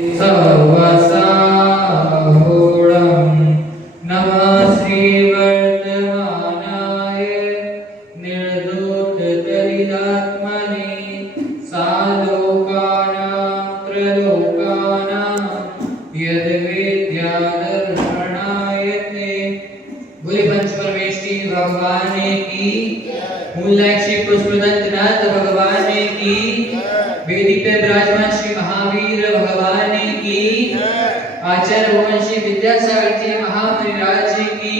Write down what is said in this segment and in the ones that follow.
सवसाहोणं नमः श्रीवर्तमानाय निर्दोषतरिदात्मने सालोकानां त्रलोकानां यद्वेद्यादर्शनायते। बोले पंच परमेष्ठी भगवान की, मूलाक्षी पुष्पदंतनाथ भगवान की, वेदी पे विराजमान श्री महावीर भगवान की, आचार्य वंशी विद्यासागर जी महामुनिराज की,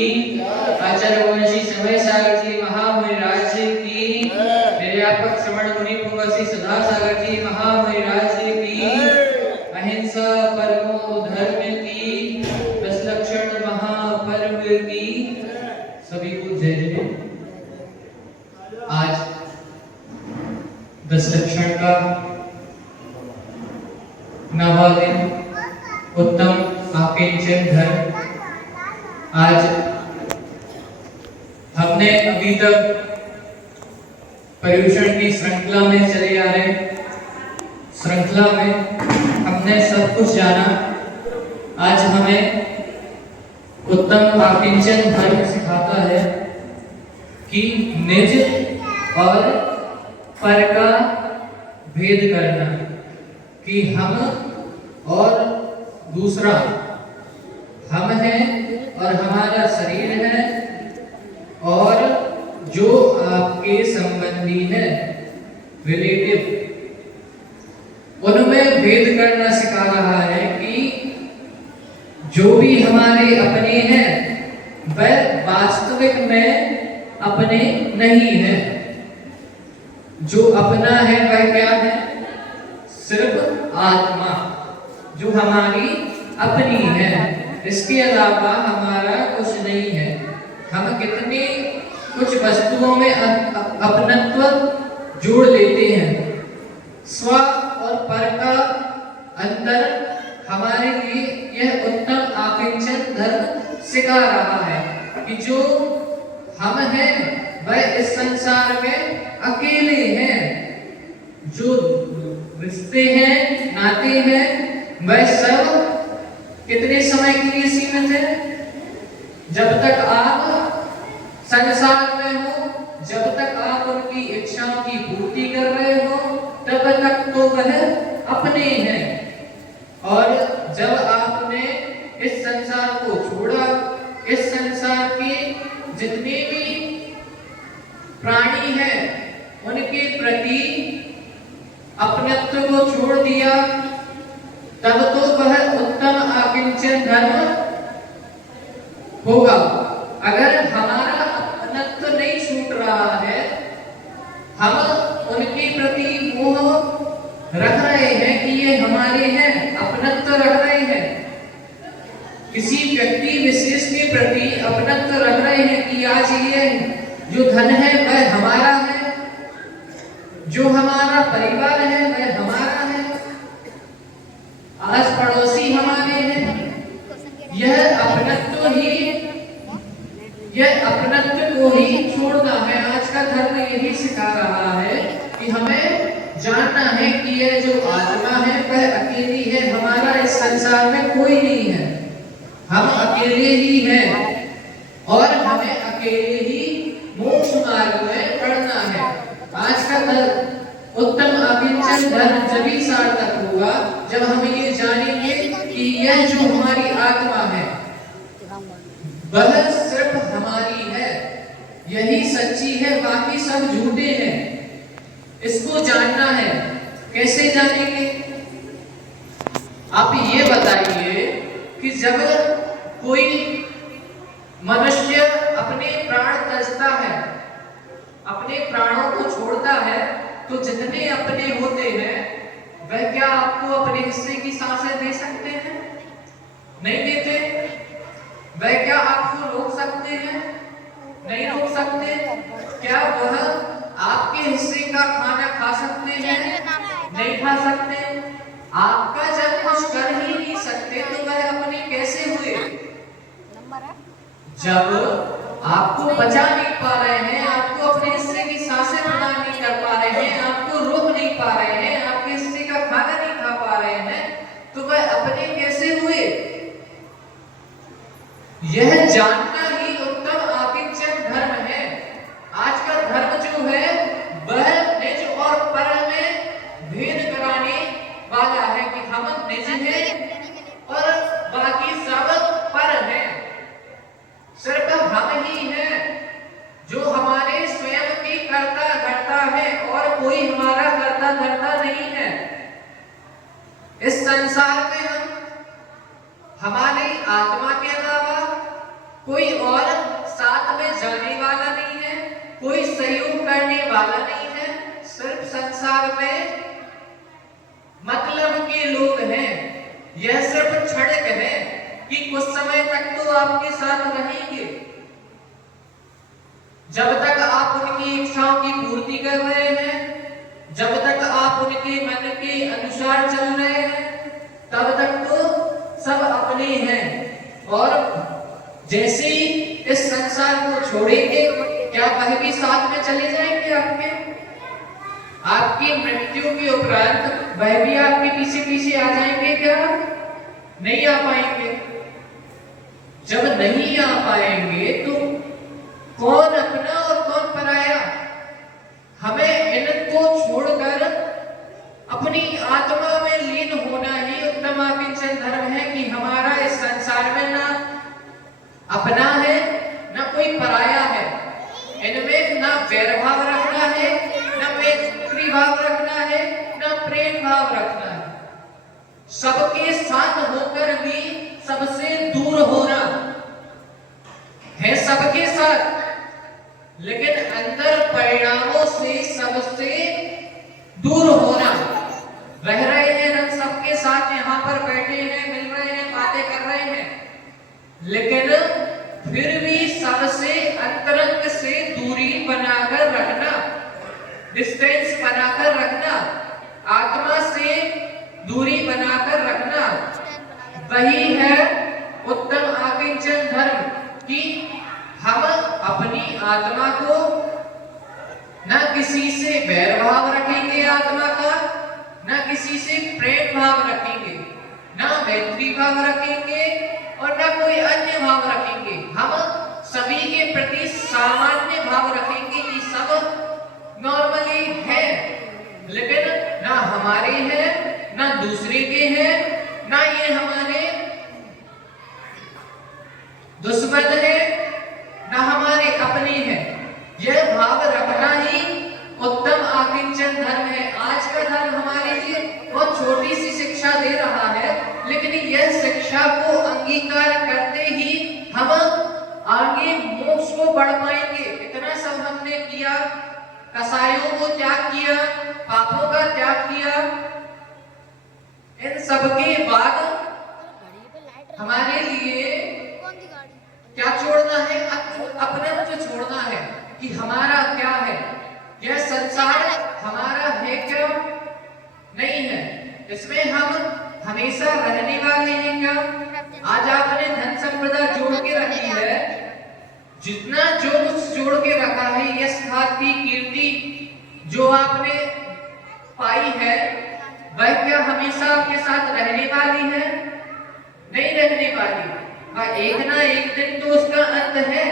आचार्य वंशी समय सागर जी महामुनिराज की, निर्यापक श्रवण मुनि पुंगसी सदा सागर जी महामुनिराज की, अहिंसा परमो धर्म की, 10 लक्षण महापर्व की, सभी को जय जय। आज 10 लक्षण का नवा दिन, उत्तम आकिंचन धर्म। आज हमने अभी तक पर्युषण की श्रृंखला में चले आ रहे, श्रृंखला में हमने सब कुछ जाना। आज हमें उत्तम आकिंचन धर्म सिखाता है कि निज और पर का भेद करना, कि हम और दूसरा, हम हैं और हमारा शरीर है, और जो आपके संबंधी है, रिलेटिव, उनमें भेद करना सिखा रहा है कि जो भी हमारे अपने हैं वह वास्तविक में अपने नहीं है। जो अपना है वह क्या है? सिर्फ आत्मा, जो हमारी अपनी है, इसके अलावा हमारा कुछ नहीं है। हम कितने कुछ वस्तुओं में अपनत्व जोड़ लेते हैं। स्व और पर का अंतर हमारे लिए यह उत्तम आकिंचन धर्म सिखा रहा है कि जो हम हैं वह इस संसार में अकेले हैं। जो रिश्ते हैं, नाते हैं, वह सब कितने समय के लिए सीमित है? जब तक आप संसार में हो, जब तक आप उनकी इच्छाओं की पूर्ति कर रहे हो, तब तक तो वह अपने हैं। और जब आपने इस संसार को छोड़ा, इस संसार के जितने भी प्राणी हैं उनके प्रति अपनत्व को छोड़ दिया, तब तो वह उत्तम आकिंचन धर्म होगा। अगर हमारा अपनत्व नहीं छूट रहा है, हम उनके प्रति मोह रख रहे हैं कि ये हमारे हैं, अपनत्व रख रहे हैं, किसी व्यक्ति विशेष के प्रति अपनत्व रख रहे हैं कि आज ये जो धन है वह हमारा है, जो हमारा परिवार है वह हमारा है, आस पड़ोसी हमारे हैं। यह अपनत्व को ही छोड़ना है। आज का धर्म यही सिखा रहा है कि हमें जानना है कि यह जो आत्मा है वह अकेली है, हमारा इस संसार में कोई नहीं है, हम अकेले ही हैं और हमें अकेले ही मोक्ष मार्ग में बढ़ना है। आज का उत्तम आकिंचन धर्म जभी सार्थक होगा जब हम ये जानेंगे कि यह जो हमारी आत्मा है वह सिर्फ हमारी है, यही सच्ची है, बाकी सब झूठे हैं। इसको जानना है। कैसे जानेंगे? आप ये बताइए कि जब कोई मनुष्य अपने प्राण त्यागता है, अपने प्राणों को छोड़ता है, तो जितने अपने होते हैं वह क्या आपको अपने हिस्से की सांसें दे सकते हैं? नहीं देते। वह क्या आपको रोक सकते हैं? नहीं रोक सकते। क्या वह आपके हिस्से का खाना खा सकते हैं? नहीं खा सकते। आपका जब कुछ कर ही नहीं सकते तो वह अपने कैसे हुए? जब आपको बचा नहीं पा रहे हैं, आपको अपने हिस्से की सांसें प्रदान नहीं कर पा रहे हैं, आपको रोक नहीं पा रहे हैं, आपके हिस्से का खाना नहीं खा पा रहे हैं, तो वह यह जानना ही उत्तम आकिंचन धर्म है। आज का धर्म जो है वह निज और पर में भेद कराने वाला है कि हम निज हैं और बाकी सब पर हैं। सिर्फ हम ही हैं जो हमारे स्वयं की कर्ता धर्ता है और कोई हमारा कर्ता धर्ता नहीं है। इस संसार में हम हमारी आत्मा के अलावा कोई और साथ में जाने वाला नहीं है, कोई सहयोग करने वाला नहीं है। सिर्फ संसार में मतलब के लोग हैं। यह सिर्फ क्षणिक है कि कुछ समय तक तो आपके साथ रहेंगे। जब तक आप उनकी इच्छाओं की पूर्ति कर रहे हैं, जब तक आप उनके मन के अनुसार चल रहे हैं, तब तक तो सब अपने हैं। और जैसे ही इस संसार को छोड़ेंगे, क्या वह भी साथ में चले जाएंगे आपके? आपकी मृत्यु के उपरांत वह भी आपके पीछे पीछे आ जाएंगे क्या? नहीं आ पाएंगे। जब नहीं आ पाएंगे तो कौन अपना और कौन पराया? हमें इनको छोड़कर अपनी आत्मा में लीन होना ही उत्तम आकिंचन धर्म है कि हमारा इस संसार में ना अपना है ना कोई पराया है। इनमें ना वैर भाव रखना है, ना मैत्री भाव रखना है, ना प्रेम भाव रखना है। सबके साथ होकर भी सबसे दूर होना है, सबके साथ, लेकिन अंदर परिणामों से सबसे दूर होना। रह रहे हैं हम सबके साथ, यहाँ पर बैठे हैं, मिल रहे हैं, बातें कर रहे हैं, लेकिन फिर भी सबसे अंतरंग से दूरी बनाकर रखना, डिस्टेंस बनाकर रखना, आत्मा से दूरी बनाकर रखना, वही है उत्तम आकिंचन धर्म। कि हम अपनी आत्मा को ना किसी से वैर भाव रखेंगे आत्मा का, ना किसी से प्रेम भाव रखेंगे, ना मैत्री भाव रखेंगे और ना कोई अन्य भाव रखेंगे। हम सभी के प्रति सामान्य भाव रखेंगे कि सब नॉर्मली है, लेकिन ना हमारे हैं, ना दूसरे के हैं, ना ये हमारे दुश्मन है, ना हमारे अपने हैं। यह भाव रखना ही उत्तम आकिंचन धर्म है। आज का धर्म हमारे लिए बहुत छोटी सी शिक्षा दे रहा है, लेकिन यह शिक्षा को अंगीकार करते ही हम आगे मोक्ष को बढ़ पाएंगे। इतना सब हमने किया, कसायों को त्याग किया, पापों का त्याग किया, इन सब के बाद हमारे लिए क्या छोड़ना है? अपने मुझे छोड़ना है कि हमारा क्या है, यह संसार हमारा है क्या? नहीं है। इसमें हम हमेशा रहने वाले हैं क्या? आज आपने धन संपदा जोड़ के रखी है, जितना जो कुछ जोड़ के रखा है, यश ख्याति कीर्ति जो आपने पाई है, वह क्या हमेशा आपके साथ रहने वाली है? नहीं रहने वाली। एक ना एक दिन तो उसका अंत है।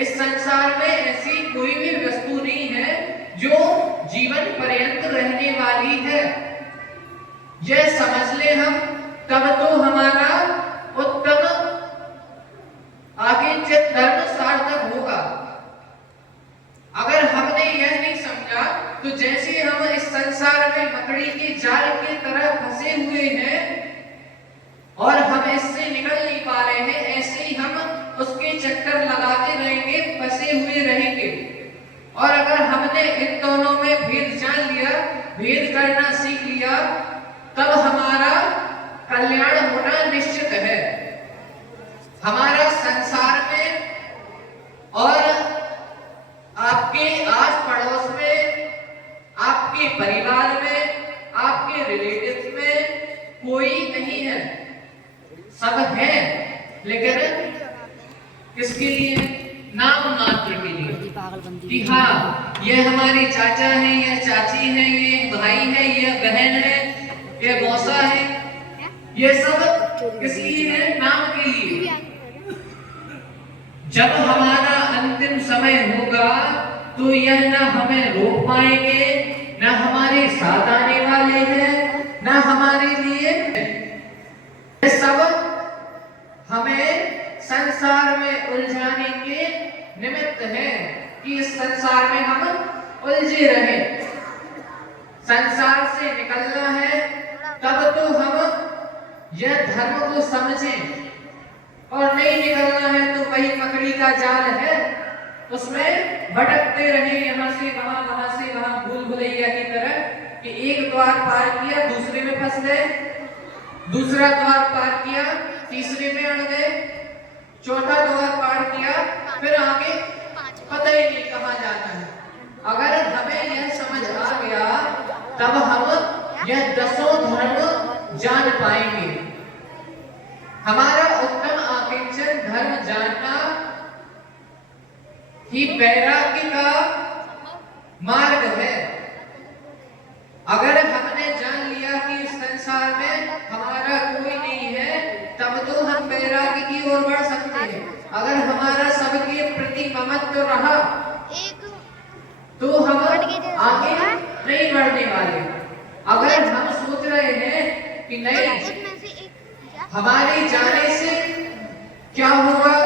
इस संसार में ऐसी कोई भी वस्तु नहीं है जो जीवन पर्यंत रहने वाली है। यह समझ ले हम, तब तो हमारा उत्तम आकिंचन धर्म सार्थक होगा। अगर हमने यह नहीं समझा तो जैसे हम इस संसार में मकड़ी के जाल की तरह फंसे हुए हैं और हम इससे निकल नहीं पा रहे हैं, ऐसे ही हम उसके चक्कर लगाते रहेंगे, फंसे हुए रहेंगे। और अगर हमने इन दोनों में भेद जान लिया, भेद करना सीख लिया, तब हमारा कल्याण होना निश्चित है। हमारा संसार में और आपके आस पड़ोस में, आपके परिवार में, आपके रिलेटिव्स में कोई नहीं है। सब है, लेकिन किसके लिए? नाम मात्र के लिए कि हाँ ये हमारे चाचा हैं, ये चाची हैं, ये भाई है, ये बहन है, ये मौसा है। ये सब किस लिए है? नाम के लिए। जब हमारा अंतिम समय होगा तो यह न हमें रोक पाएंगे, न हमारे साथ आने वाले हैं, न हमारे लिए। ये सब हमें संसार में उलझाने के निमित्त है कि इस संसार में हम उलझे रहें। संसार से निकलना है तब तो हम यह धर्म को समझें, और नहीं निकलना है तो वही मकड़ी का जाल है, उसमें भटकते रहे, यहाँ से वहां, वहां से वहां, भूल भुलैया की तरह कि एक द्वार पार किया दूसरे में फंस गए, दूसरा द्वार पार किया तीसरे में अड़ गए, चौथा द्वार पार किया फिर आगे पता ही नहीं कहाँ जाना है। अगर हमें यह समझ आ गया तब हम यह 10 धर्म जान पाएंगे। हमारा उत्तम आकिंचन धर्म जानना ही वैराग्य का मार्ग है। अगर हमने जान लिया कि इस संसार में हमारा कोई नहीं है तब तो हम वैराग्य की ओर बढ़ सकते हैं। अगर हमारा सबके प्रति ममत्व रहा तो हम आगे नहीं बढ़ने वाले। अगर हम सोच रहे हैं कि नहीं हमारे जाने से क्या होगा,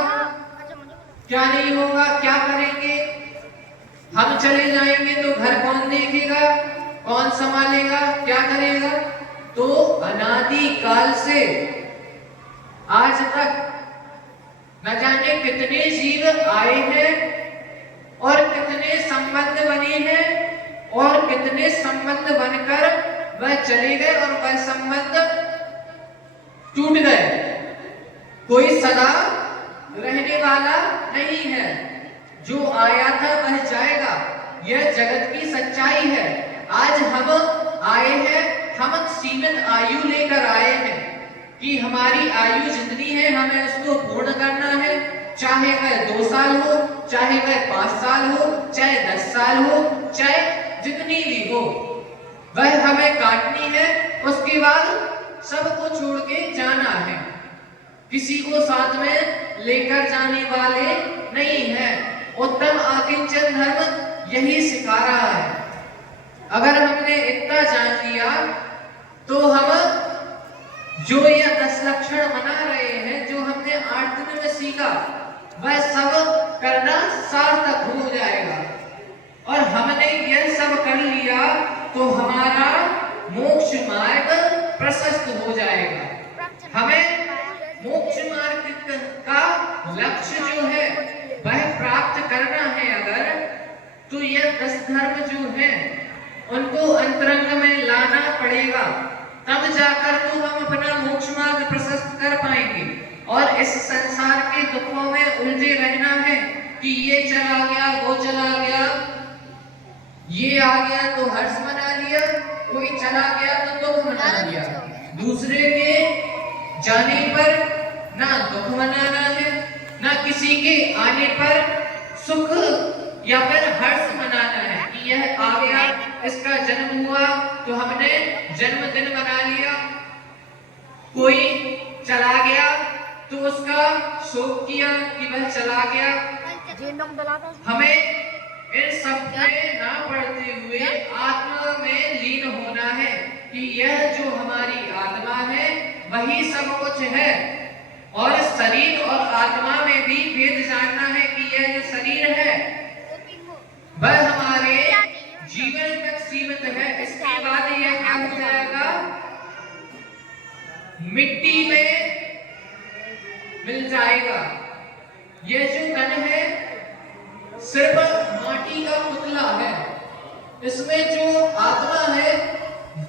क्या नहीं होगा, क्या करेंगे, हम चले जाएंगे तो घर कौन देखेगा, कौन संभालेगा, क्या करेगा, तो अनादि काल से आज तक न जाने कितने जीव आए हैं और कितने संबंध बने हैं और कितने संबंध बनकर वह चले गए और वह संबंध टूट गए। कोई सदा रहने वाला नहीं है, जो आया था वह जाएगा, यह जगत की सच्चाई है। आज हम आए हैं, हम सीमित आयु लेकर आए हैं कि हमारी आयु जितनी है हमें उसको पूर्ण करना है, चाहे वह 2 साल हो, चाहे वह 5 साल हो, चाहे 10 साल हो, चाहे जितनी भी हो, वह हमें काटनी है। उसके बाद सबको छोड़ के जाना है, किसी को साथ में लेकर जाने वाले नहीं है। उत्तम आकिंचन धर्म यही सिखा रहा है। अगर हमने इतना जान लिया तो हम जो यह 10 लक्षण बना रहे हैं, जो हमने 8 दिन में सीखा, वह सब करना सार्थक हो जाएगा। और हमने यह सब कर लिया तो हमारा मोक्ष मार्ग प्रशस्त हो जाएगा। हमें मोक्ष मार्ग का लक्ष्य जो है वह प्राप्त करना है। अगर तो यह 10 धर्म जो है उनको अंतरंग में लाना पड़ेगा, तब जाकर तो हम अपना मोक्ष मार्ग प्रशस्त कर पाएंगे। और इस संसार के दुखों में उलझे रहना है कि ये चला गया, वो चला गया, ये आ गया तो हर्ष मना लिया, कोई चला गया तो दुख मना लिया। दूसरे के जाने पर ना दुख मनाना है, ना किसी के आने पर सुख या फिर हर्ष मनाना है कि यह आ गया, इसका जन्म हुआ तो हमने जन्मदिन मना लिया, कोई चला गया तो उसका शोक किया कि वह चला गया। हमें इन सब में ना पड़ते हुए आत्मा में लीन होना है कि यह जो हमारी आत्मा है वही सब कुछ है। और शरीर और आत्मा में भी भेद जानना है कि यह जो शरीर है वह हमारे जीवन तक सीमित है, इसके बाद यह क्या हो जाएगा, मिट्टी में मिल जाएगा। यह जो तन है सिर्फ माटी का पुतला है, इसमें जो आत्मा है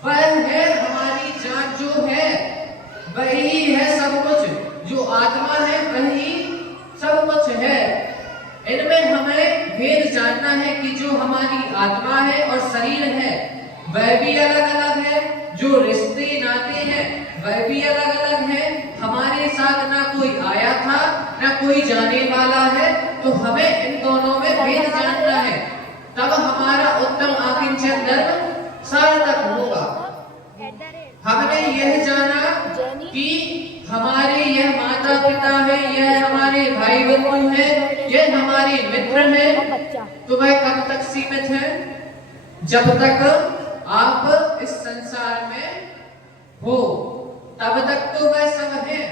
वह है हमारी जान, जो है वही है सब कुछ, जो आत्मा है वही सब कुछ है। इनमें हमें भेद जानना है कि जो हमारी आत्मा है और शरीर है वह भी अलग अलग है, जो रिश्ते नाते हैं वह भी अलग अलग है। हमारे साथ ना कोई आया था ना कोई जाने वाला है, तो हमें इन दोनों में भेद जानना है, तब हमारा उत्तम आकिंचन धर्म सार्थक होगा। हमने यह जाना कि हमारे यह माता पिता है, यह हमारे भाई भाई बंधु है, ये हमारे मित्र है, तो वह कब तक सीमित है? जब तक आप इस संसार में हो, तब तक तो वह सब है।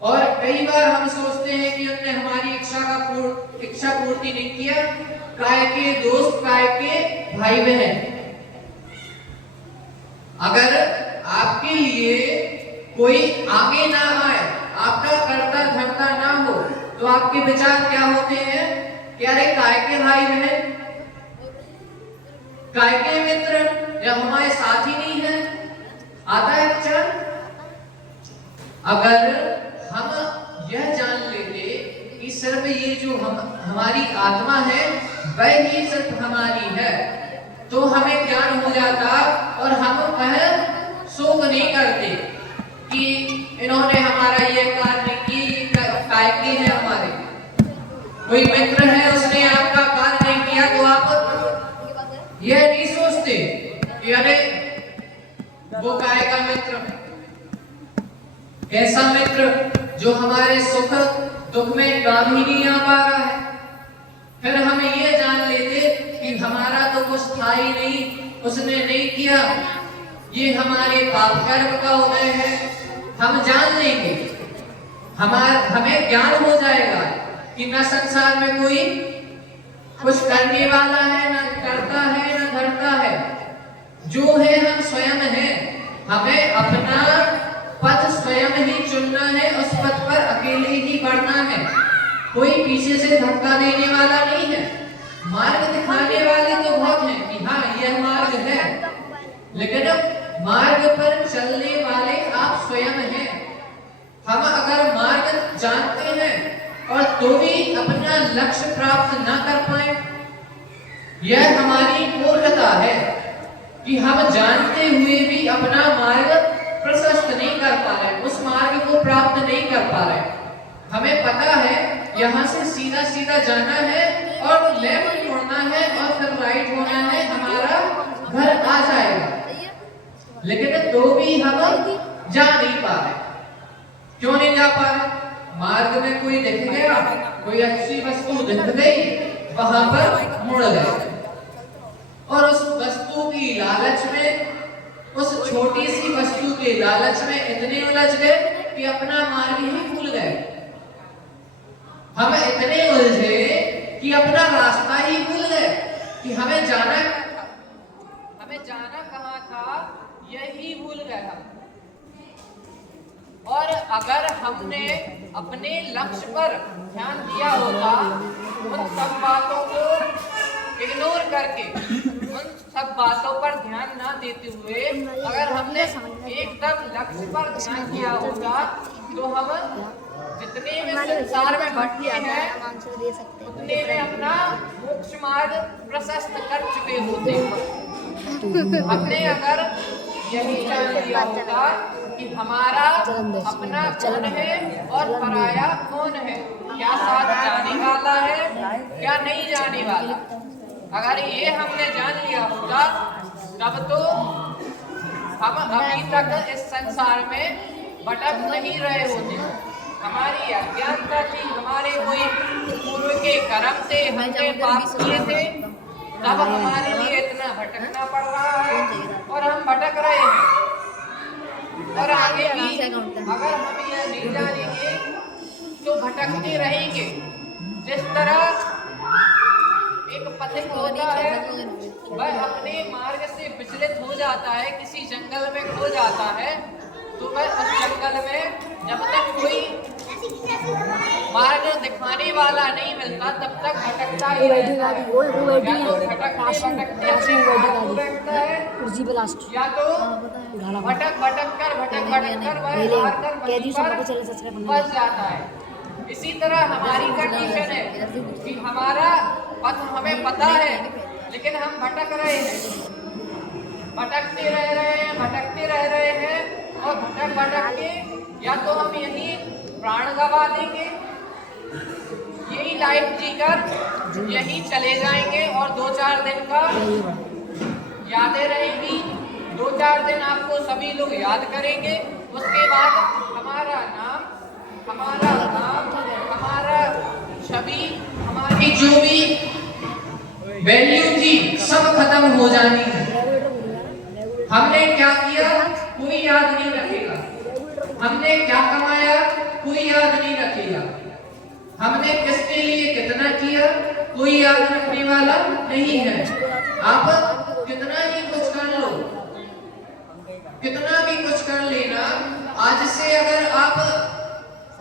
और कई बार हम सोचते हैं कि हमने हमारी इच्छा पूर्ति नहीं किया, काय के दोस्त, काय के भाई बहन। अगर आपके लिए कोई आगे ना आए, आपका करता धरता ना हो, तो आपके विचार क्या होते हैं कि अरे काय के भाई बहन, काय के मित्र, या हमारे साथ ही नहीं है, आता है विचार। अगर हम यह जान लेते कि सिर्फ ये जो हमारी आत्मा है वह ही सिर्फ हमारी है, तो हमें ज्ञान हो जाता और हम वह शोक नहीं करते कि इन्होंने हमारा ये कार्य की, काय के है हमारे। कोई मित्र है, उसने आपका कार्य नहीं किया, तो आप यह नहीं सोचते कि अरे वो काय का मित्र, कैसा मित्र जो हमारे सुख दुख में काम ही नहीं आ पा रहा है। फिर हम ये जान लेते कि हमारा तो कुछ था ही नहीं, उसने नहीं किया, ये हमारे पाप कर्म का उदय है। हम जान लेंगे, हमें ज्ञान हो जाएगा कि न संसार में कोई कुछ करने वाला है, न करता है, न धरता है, जो है हम स्वयं हैं। हमें अपना पथ स्वयं ही चुनना है, उस पथ पर अकेले ही बढ़ना है, कोई पीछे से धक्का देने वाला नहीं है। मार्ग दिखाने वाले तो बहुत हैं कि हाँ यह मार्ग है, लेकिन मार्ग पर चलने वाले आप स्वयं हैं। हम अगर मार्ग जानते हैं और तो भी अपना लक्ष्य प्राप्त ना कर पाए, यह हमारी मूर्खता है कि हम जानते हुए भी अपना मार्ग प्रशस्त नहीं कर पा रहे, उस मार्ग को प्राप्त नहीं कर पा रहे। हमें पता है यहाँ से सीधा सीधा जाना है और लेफ्ट मुड़ना है और फिर राइट होना है, हमारा घर आ जाएगा, लेकिन तो भी हम जा नहीं पा रहे। क्यों नहीं जा पा रहे? मार्ग में कोई दिख गया, कोई अच्छी वस्तु दिख गई, वहां पर मुड़ गए और उस वस्तु की लालच में, उस छोटी सी वस्तु के लालच में इतने उलझ गए कि अपना मार्ग ही भूल गए। हम इतने उलझे कि अपना रास्ता ही भूल गए कि हमें जाना कहाँ था, यही भूल गए हम। और अगर हमने अपने लक्ष्य पर ध्यान दिया होता, उन सब बातों को इग्नोर करके, उन सब बातों पर ध्यान ना देते हुए अगर हमने एकदम लक्ष्य पर ध्यान दिया होता, तो हम जितने में संसार में भटके हैं उतने में अपना मोक्ष मार्ग प्रशस्त कर चुके होते। हमने अगर यही जान लिया होता कि हमारा अपना कौन है और पराया कौन है, क्या साथ जाने वाला है, क्या नहीं जाने वाला, अगर ये हमने जान लिया होता, तब तो हम अभी तक इस संसार में भटक नहीं रहे होते। हमारी अज्ञानता थी, हमारे कोई पूर्व के कर्म थे, हमने पाप किए थे, तब हमारे लिए इतना भटकना पड़ रहा है और हम भटक रहे हैं। और आगे भी अगर हम यह नहीं जानेंगे तो भटकते रहेंगे। जिस तरह एक पथिक होता है, वह अपने मार्ग से विचलित हो जाता है, किसी जंगल में खो जाता है, तो वह उस जंगल में जब तक कोई मार्ग दिखाने वाला नहीं मिलता तब तक भटकता ही रहता है। या तो भटकते बैठता है, या तो भटक कर वह हारकर वहीं पर फंस जाता है। इसी तरह हमारी कंडीशन है कि हमारा पथ हमें पता है, लेकिन हम भटक रहे हैं, भटकते रह रहे हैं और भटक के या तो हम यही प्राण गवा देंगे, यही लाइफ जीकर यही चले जाएंगे और 2-4 दिन का यादें रहेंगी, 2-4 दिन आपको सभी लोग याद करेंगे, उसके बाद हमारा नाम वैल्यू थी सब खत्म हो जानी है। हमने क्या किया कोई याद नहीं रखेगा, हमने क्या कमाया कोई याद नहीं रखेगा, हमने किसके लिए कितना किया कोई याद रखने वाला नहीं है। आप कितना ही कुछ कर लो, कितना भी कुछ कर लेना, आज से अगर आप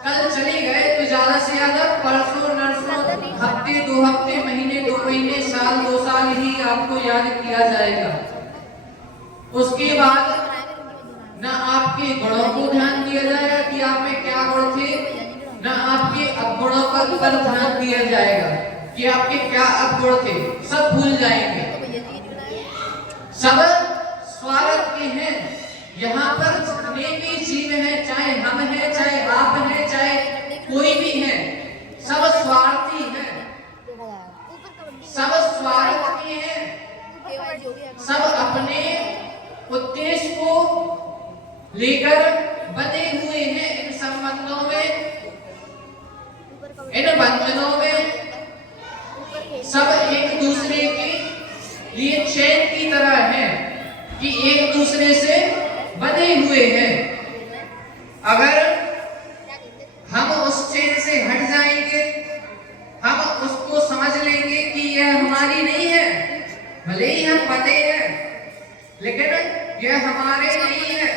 कल चले गए तो ज्यादा से ज्यादा परसों नरसों हफ्ते 2 हफ्ते महीने 2 महीने साल 2 साल ही आपको याद किया जाएगा। उसके बाद ना आपके गुणों को ध्यान दिया जाएगा कि आप में क्या गुण थे, ना आपके अवगुणों पर ध्यान दिया जाएगा कि आपके क्या अवगुण थे, सब भूल जाएंगे। सब स्वार्थ के हैं, यहाँ पर जितने भी जीव हैं, चाहे हम हैं चाहे आप हैं चाहे कोई भी है, सब स्वार्थी हैं, सब स्वार्थ के हैं, सब अपने उद्देश्य को लेकर बंधे हुए हैं इन संबंधों में, इन बंधनों में। सब एक दूसरे के लिए चैन की तरह है कि एक दूसरे से बंधे हुए हैं। अगर हम उस चैन से हट जाएंगे, हम उसको समझ लेंगे कि यह हमारी नहीं है, भले ही हम बंधे हैं लेकिन यह हमारे नहीं है,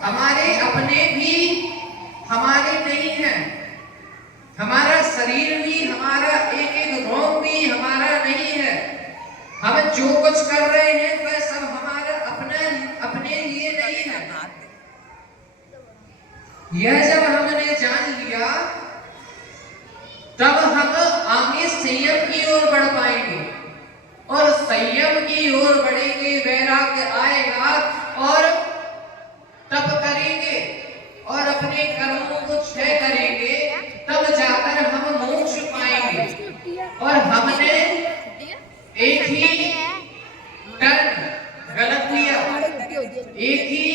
हमारे अपने भी हमारे नहीं है, हमारा शरीर भी, हमारा एक एक रोग भी हमारा नहीं है, हम जो कुछ कर रहे हैं वह सब हमारा अपने लिए नहीं है। यह जब हमने जान लिया तब हम आगे संयम की ओर बढ़ पाएंगे, और संयम की ओर बढ़ेंगे, वैराग्य आएगा और तप करेंगे और अपने कर्मों को क्षय करेंगे, तब जाकर हम मोक्ष पाएंगे। और हमने एक ही टर्न गलत लिया, एक ही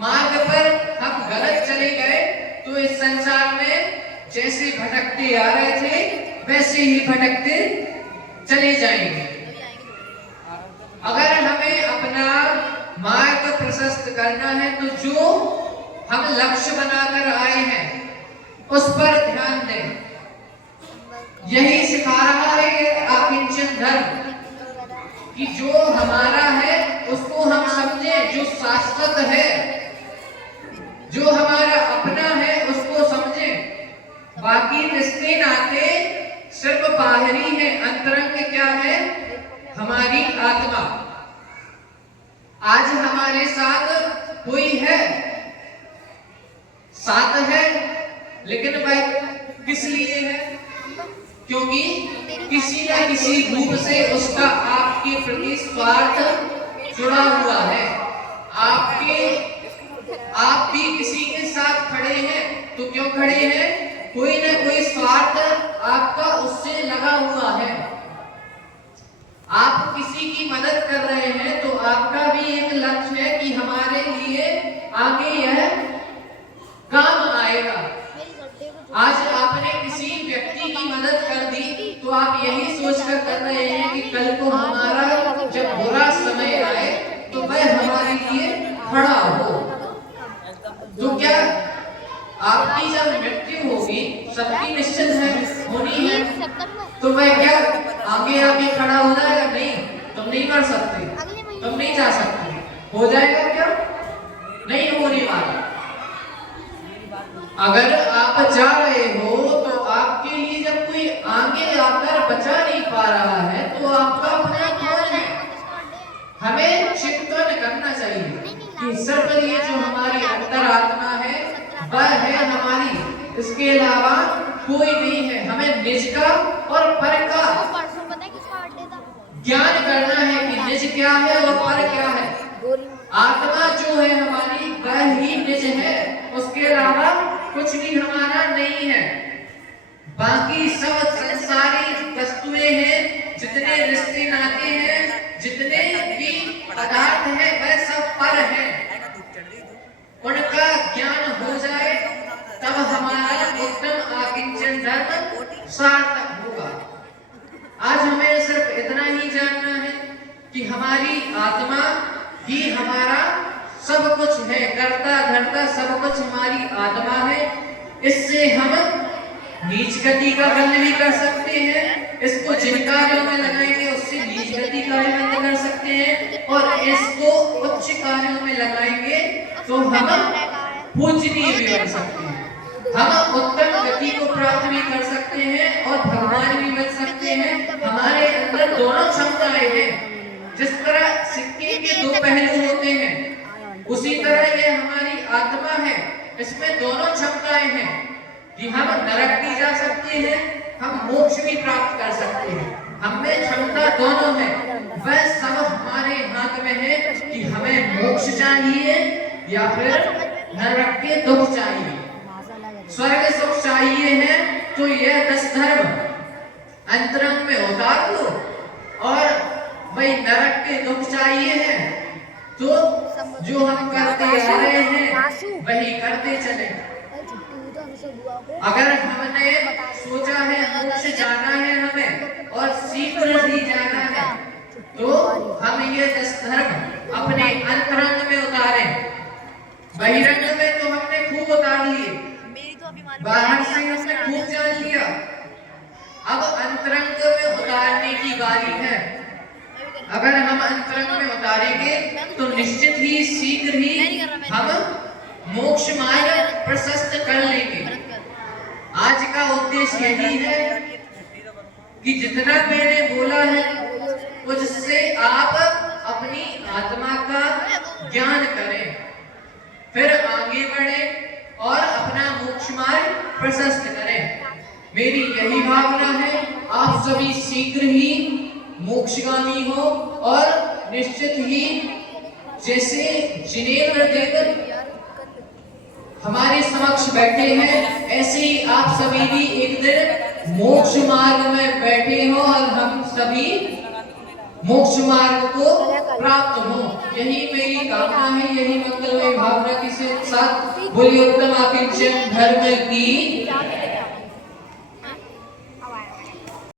मार्ग पर हम गलत चले गए तो इस संसार में जैसे भटकते आ रहे थे वैसे ही भटकते चले जाएंगे। अगर हमें अपना मार्ग प्रशस्त करना है तो जो हम लक्ष्य बनाकर आए हैं उस पर ध्यान दें। यही सिखा रहा है आकिंचन धर्म कि जो हमारा है उसको हम समझें, जो शाश्वत है, जो हमारा अपना है उसको समझें। बाकी रिश्ते नाते सिर्फ बाहरी है, अंतरंग क्या है? हमारी आत्मा। आज हमारे साथ कोई है, साथ है, लेकिन वह किस लिए है? क्योंकि किसी न किसी रूप से उसका आपके प्रति स्वार्थ जुड़ा हुआ है। आप भी किसी के साथ खड़े हैं तो क्यों खड़े हैं? कोई न कोई स्वार्थ आपका उससे लगा हुआ है। आप किसी की मदद कर रहे हैं तो आपका भी एक लक्ष्य है कि हमारे लिए आगे यह काम आएगा। आज आपने किसी व्यक्ति की मदद कर दी तो आप यही सोचकर कर रहे हैं कि कल को हमारा जब बुरा समय आए तो वह हमारे लिए खड़ा हो। तो क्या आपकी जब मृत्यु होगी, सबकी निश्चित है होनी है, तो वह क्या आगे आगे खड़ा हो जाएगा? नहीं, तुम नहीं कर सकते, तुम नहीं जा सकते। हो जाएगा क्या? नहीं होने वाला। अगर आप जा रहे हो तो आपके लिए जब कोई आगे आकर बचा नहीं पा रहा है तो आपका अपना कौन है? हमें चिंतन करना चाहिए कि सिर्फ ये जो हमारी अंतरात्मा है वह है हमारी, इसके अलावा कोई नहीं है। हमें निज का और पर का ज्ञान करना है कि निज क्या है और पर क्या है। आत्मा जो है हमारी वह ही निज है, उसके अलावा कुछ भी हमारा नहीं है। बाकी सब संसारी वस्तुएं हैं, जितने रिश्ते नाते हैं, जितने भी पदार्थ हैं वह सब पर हैं। उनका ज्ञान हो जाए तब हमारा उत्तम आकिंचन धर्म सार्थक होगा। आज हमें सिर्फ सब कुछ हमारी आत्मा है। इससे हम नीच गति का बंध भी कर सकते हैं, इसको जिन कार्यों में लगाएंगे उससे नीच गति का भी बंध कर सकते हैं, और इसको उच्च कार्यों में लगाएंगे तो हम पूजनीय भी बन सकते हैं, हम उत्तम गति को प्राप्त भी कर सकते हैं और भगवान भी बन सकते हैं। हमारे अंदर दोनों क्षमताएं हैं। जिस तरह सिक्के के दो पहलू होते हैं, उसी तरह ये हमारी आत्मा है, इसमें दोनों क्षमताएं हैं कि हम नरक भी जा सकते हैं, हम मोक्ष भी प्राप्त कर सकते हैं। हमें क्षमता दोनों है। वह सब हमारे हाथ में है कि हमें मोक्ष चाहिए या फिर नरक के दुख चाहिए। स्वर्ग सुख चाहिए है तो यह 10 धर्म अंतरंग में उतार लो, और वही नरक के दुख चाहिए है तो जो हम करते आ रहे हैं वही करते चले। अगर हमने सोचा है मोक्ष जाना है हमें और शीघ्र ही जाना है तो हम ये 10 धर्म अपने अंतरंग में उतारें। बहिरंग में तो हमने खूब उतार लिए, बाहर से हमने खूब जान लिया, अब अंतरंग में उतारने की बारी है। अगर हम अंतरंग में उतारेंगे तो निश्चित ही शीघ्र ही हम मोक्ष मार्ग प्रशस्त कर लेंगे। आज का उद्देश्य यही है कि जितना मैंने बोला है उससे आप अपनी आत्मा का ज्ञान करें, फिर आगे बढ़े और अपना मोक्ष मार्ग प्रशस्त करें। मेरी यही भावना है, आप सभी शीघ्र ही मोक्षगामी हो और निश्चित ही जैसे जिनेंद्र देव हमारे समक्ष बैठे हैं, ऐसे ही आप सभी भी एक दिन मोक्ष मार्ग में बैठे हो और हम सभी मोक्ष मार्ग को प्राप्त हो। यही मेरी कामना है, यही मंगलमय भावना के साथ बोलिए उत्तम आकिंचन धर्म की